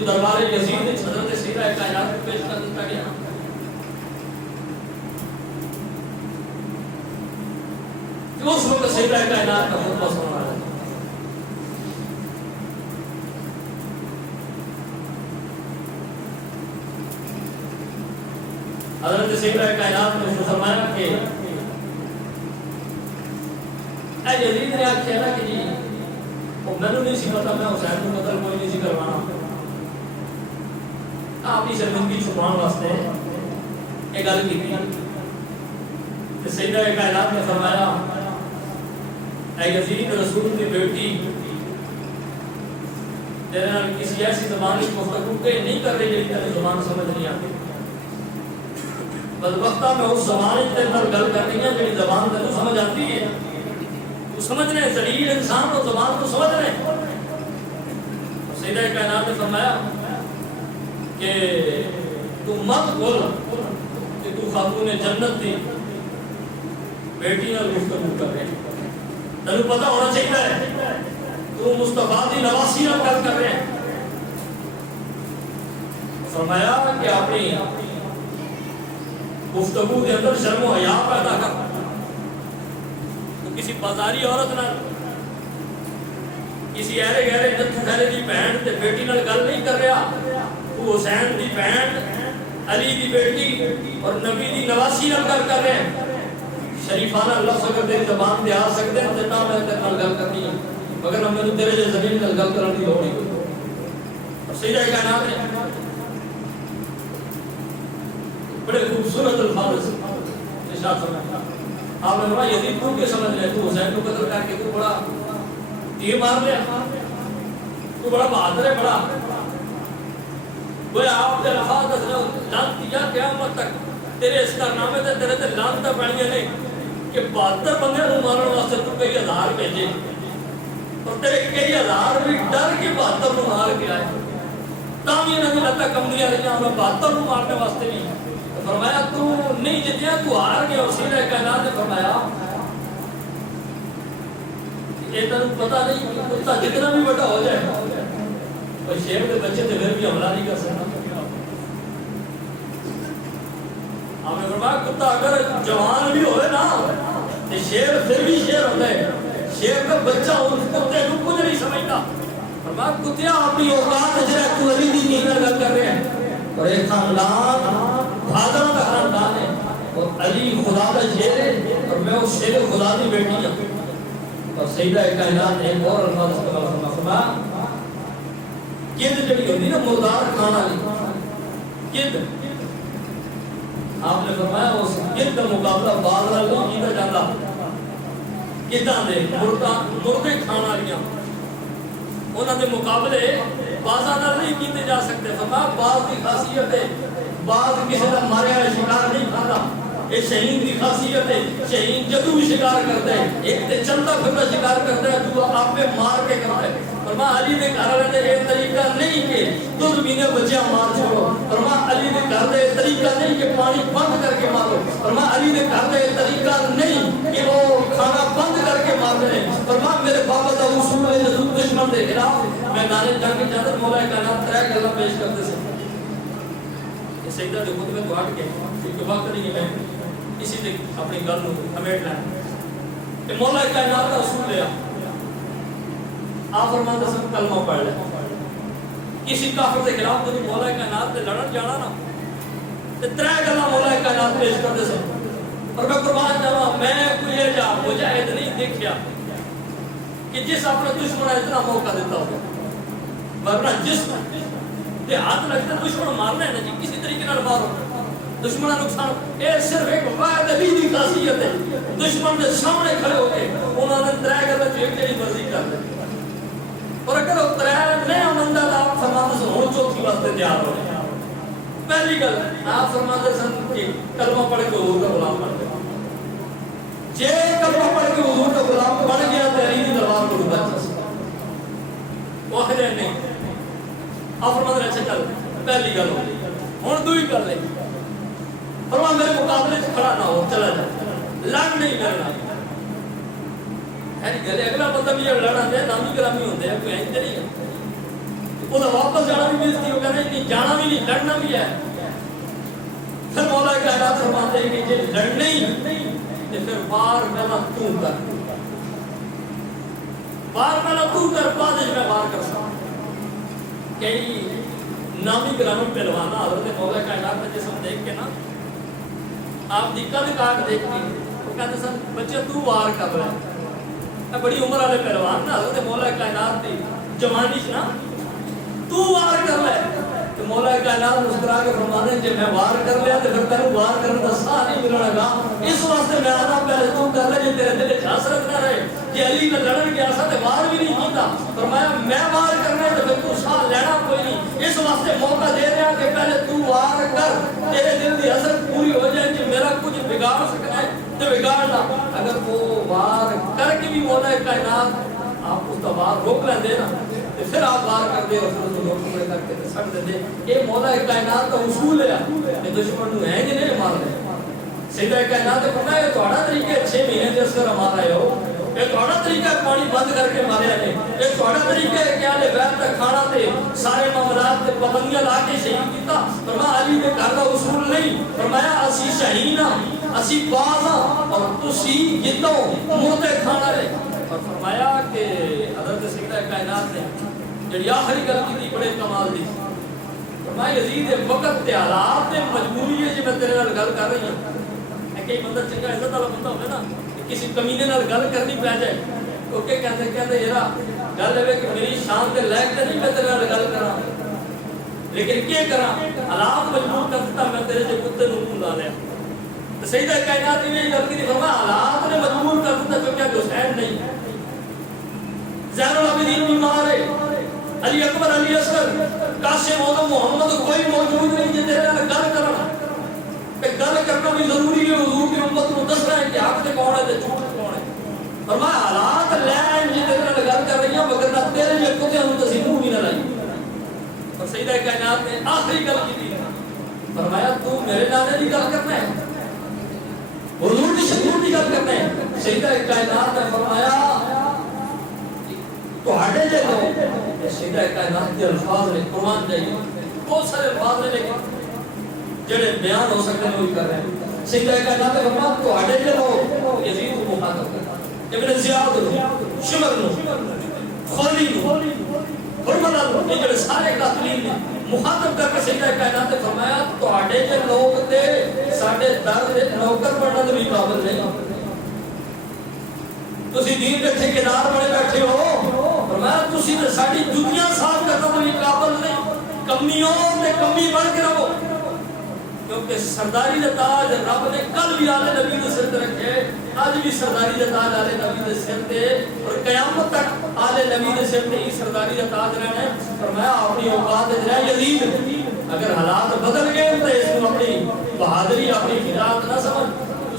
جو دربار یزید حضرت سیدہ کائنات کو پیش کر دیتا گیا، کہ اس وقت سیدہ کائنات کا خطبہ سنا رہا تھا. حضرت سیدہ کائنات نے فرمایا کہ اے یزید نے آخیا نا کہ جی وہ مینوں نہیں سی پتا، میں حسین کو قتل کوئی نہیں سی کروانا، آپ ہی شرمندگی چھپان واسطے یہ گل کی تھی. سیدہ کائنات نے فرمایا اے یزید، رسول کی بیٹی تیرے نال کسی ایسی زبان کی گفتگو نہیں کر رہی جی تیری زبان سمجھ نہیں آتی. بدبختہ میں اس زبان تیرے نال گل کرنی ہے جی زبان تینوں سمجھ آتی ہے، تو سمجھنے ذلیل انسان اور زبان کو سمجھنے. سیدہ کائنات نے فرمایا کہ تو مت بول کہ تو خاتون جنت دی بیٹی نال گفتگو کر رہے ہیں، تینوں پتہ ہونا چاہیے تو مصطفیٰ دی نواسی نال گل کر رہے ہیں. فرمایا کہ اپنی گفتگو کے اندر شرم و حیا پیدا کر. تو کسی بازاری عورت نال، کسی ایرے گہرے جتھو گہرے دی بہن تے بیٹی نال گل نہیں کر رہا، تو حسین دی بہن، علی دی بیٹی اور نبی دی نواسی نال گل کر رہے ہیں. شریفانہ لفظ اگر تیری زبان پہ آ سکتے ہیں تو میں تیرے نال گل کرنی ہے، مگر ہم نے تیرے جیسے زمین نال گل کرنے کی لوڑ نہیں. اور سیدہ کائنات نے بڑے خوبصورت الفاظ ارشاد فرمایا. آپ نے فرمایا یزید تو کیا سمجھ لے، تو حسین کو قتل کر کے تو بڑا تیر مار لیا، تو بڑا بہادر ہے، بڑا وہ آپ کے الفاظ لعنت دیا قیامت تک تیرے اس کارنامے تے تیرے تے لعنتاں پڑھنیاں نہیں کہ 72 بندے نوں مارن واسطے تو کئی ہزار بھیجے اور تیرے کئی ہزار بھی ڈر کے 72 نوں مار کے آئے، تاں بھی انہاں دی لتاں کمزیاں رہیاں، انہاں 72 نوں مارنے واسطے نہیں. فرمایا تو نہیں جتیا، تو ہار گیا. سیدہ کائنات نے فرمایا یہ تینوں پتہ نہیں کہ کتا جتنا بھی بڑا ہو جائے اور شیر کے بچے تو پھر بھی حملہ نہیں کر سکتا. آپ نے فرمایا کتا اگر جوان بھی ہوئے نا تو شیر پھر بھی شیر ہوتا ہے، شیر کا بچہ اس کتے کو کچھ نہیں سمجھتا. فرمایا کتیا اپنی اوقات جو ہے تو علی دی نہیں گل کر رہے ہیں، اور ایک خاندان بہادر کا خاندان ہے اور علی خدا کا شیر ہے اور میں اس شیر خدا کی بیٹی ہوں. اور سیدہ کائنات نے ایک اور الفاظ استعمال فرمایا گد جڑی ہوتی نا مردار کھانا والی گد، آپ نے فرمایا اس گد کا مقابلہ بال نال نہیں کیتا جاتا. گداں دے مردے کھان والیاں انہاں دے مقابلے بازاں نال نہیں کیتے جا سکتے. فرمایا باز دی خاصیت ہے باز کسی کا ماریا شکار نہیں کھاتا. یہ شہین کی خاصیت ہے، شہین جدو بھی شکار کرتا ہے ایک تے چلتا پھرتا شکار کرتا ہے، تو آپ پہ مار کے کرتا ہے. فرمایا علی نے گھر والے یہ طریقہ نہیں کہ دودھ پینے بچیاں مار چھوڑو. فرمایا علی نے گھر یہ طریقہ نہیں کہ پانی بند کر کے مارو. فرمایا علی نے گھر یہ طریقہ نہیں کہ وہ کھانا بند کر کے مار رہے ہیں. فرمایا میرے بابا کا اصول ہے جدو دشمن دے خلاف میدان جنگ کے اندر مولا کائنات ترے گلاں پیش کرتے سے. یہ سیدہ دے خطبے تو ہٹ کے کیونکہ وقت نہیں ہے اسی نے اپنی گل کو سمیٹ لینا کہ مولا کائنات کا اصول لیا. آپ فرماتے سن کلمہ پڑھ لے، کسی کافر کے خلاف جب مولا کائنات سے لڑن جانا نا تو ترے گلاں مولا کائنات پیش کرتے سن. اور میں قربان جاواں میں کوئی ایجا مجاہد نہیں دیکھیا کہ جس اپنے دشمن اتنا موقع دیتا ہو، ورنہ جس تے ہاتھ لگتا دشمن مارنا ہے نا جی کسی طریقے نال مارو، دشمن نقصان. اے صرف ایک واحد علی دی خاصیت ہے، دشمن کے سامنے کھڑے ہو کے انہوں نے ترے گلاں ایک جڑی مرضی کر دی. اور اگر وہ ترے نیا بندہ آپ فرماتے سن ہوں چوتھی واسطے تیار ہو جائے. پہلی گل آپ فرماتے سن کہ کلمہ پڑھ کے حضور کا غلام بن گیا. جے کلمہ پڑھ کے حضور کا غلام بن گیا تو علی دی دربار کو بچ سکتا. وہ آخر نہیں. آپ فرماتے اچھا چل پہلی گل ہو ہوں دوئی کر لے. فرمایا میرے مقابلے سے کھڑا نہ ہو، چلا جائے، لڑ نہیں کرنا. یعنی گلے اگلا بندہ بھی جب لڑا دے نامی گرامی ہوتے ہیں کوئی اینج نہیں ہے. وہ واپس جانا بھی بےزتی ہو گیا نہیں جانا بھی نہیں لڑنا بھی ہے پھر مولا کائنات فرماتے ہیں کہ جب لڑنے ہی تو پھر وار پہلا تو کر وار پہلا تو کر بعد میں وار کر سکتا کئی نامی گرامی پہلوانا حضرت مولا کائنات کا جسم دیکھ کے نا آپ دی قد کاٹ دیکھ کے وہ کہتے سن بچے تو وار کر رہے بڑی عمر والے پہلوان نا حضرت مولا کائنات دی جوانی نا تو وار کر لے تو مولا کائنات مسکرا کے فرماتے ہیں جب میں وار کر لیا تو پھر تینوں وار کرنے کا ساہ نہیں ملنے لگا اس واسطے میں آنا پہلے تو کر لے جو تیرے دل حسرت نہ رہے کہ علی میں لڑن گیا سا تے وار بھی نہیں کیتا فرمایا میں وار کرنے تو پھر تو ساہ لینا کوئی نہیں اس واسطے موقع دے رہا کہ پہلے تو وار کر تیرے دل کی حسرت پوری ہو جائے کہ میرا کچھ بگاڑ سکنا ہے تو بگاڑنا اگر وہ وار کر کے بھی مولا کائنات آپ اس کا وار روک لیں دے نا پھر آپ وار کر دے اور پھر لوگ پورے کر کے سٹ دے دے یہ مولا کائنات کا اصول ہے کہ دشمن نو ہے کہ نہیں مار دے سیدھا کائنات نے فرمایا یہ تھوڑا طریقہ 6 مہینے جس کر مارا ہے ہو یہ تھوڑا طریقہ پانی بند کر کے مارے ہے یہ تھوڑا طریقہ ہے کہ آلے غیر تک کھانا تے سارے معاملات تے پابندیاں لا کے شہید کیتا فرمایا علی نے گھر کا اصول نہیں فرمایا اسی شہید ہاں اسی باز ہاں اور تسی جتوں مردے کھانا رہے اور فرمایا کہ حضرت سیدہ کائنات نے جڑی آخری گل کی بڑے کمال دی فرمایا یزید وقت تے حالات تے مجبوری ہے جی میں تیرے نال گل کر رہی ہوں کئی بندہ چنگا عزت والا بندہ ہوے نا کسی کمینے نال گل کرنی پے جائے تو کہ کہتے یارا گل ہے کہ میری شان تے لائق تے نہیں میں تیرے نال گل کراں لیکن کیا کراں حالات مجبور کر دیتا میں تیرے جو کتے نوں لا لیا تو سیدہ کائنات نے یہ گل کی فرمایا حالات نے مجبور کر دیتا جو کہ حسین نہیں زین العابدین بیمار ہے علی اکبر علی اصغر قاسم اعظم محمد کوئی موجود نہیں جے تیرے نال گل کرنا کہ گل کرنا بھی ضروری ہے حضور کی امت کو دسنا ہے کہ حق تے کون ہے تے جھوٹ کون ہے فرمایا حالات لین جے تیرے نال گل کر رہی ہیں مگر نہ تیرے جو کتے ہن تسی منہ بھی نہ لائی اور سیدہ کائنات نے آخری گل کی تھی فرمایا تو میرے نال دی گل کرنا ہے حضور کی شریعت کی گل کرنا ہے سیدہ کائنات نے فرمایا تو ہٹے جے لو سیدہ کائنات کے الفاظ نے قرآن جائیے بہت سارے الفاظ نے لیکن جڑے بیان ہو سکتے ہیں وہی کر رہے ہیں سیدہ کائنات نے فرمایا تو ہٹے جے لو یزید کو مخاطب کرتا ابن زیاد نو شمر نو خولی نو حرملہ نو یہ جڑے سارے قاتلین نے مخاطب کر کے سیدہ کائنات نے فرمایا تو ہٹے جے لوگ تے ساڈے در دے نوکر بننے دے بھی قابل نہیں تسی دین کے ٹھیکیدار بنے بیٹھے ہو فرمایا تسی تے ساڈی دنیا صاف کرنے دے بھی قابل نہیں کمیوں تے کمی بن کے رہو کیونکہ سرداری دے تاج رب نے کل بھی آلے نبی دے سر تے رکھے آج بھی سرداری دے تاج آلے نبی دے سر تے اور قیامت تک آلے نبی دے سر تے ہی سرداری دے تاج رہنے فرمایا اپنی اوقات دے رہے یزید اگر حالات بدل گئے تو اس کو اپنی بہادری اپنی خدمت نہ سمجھ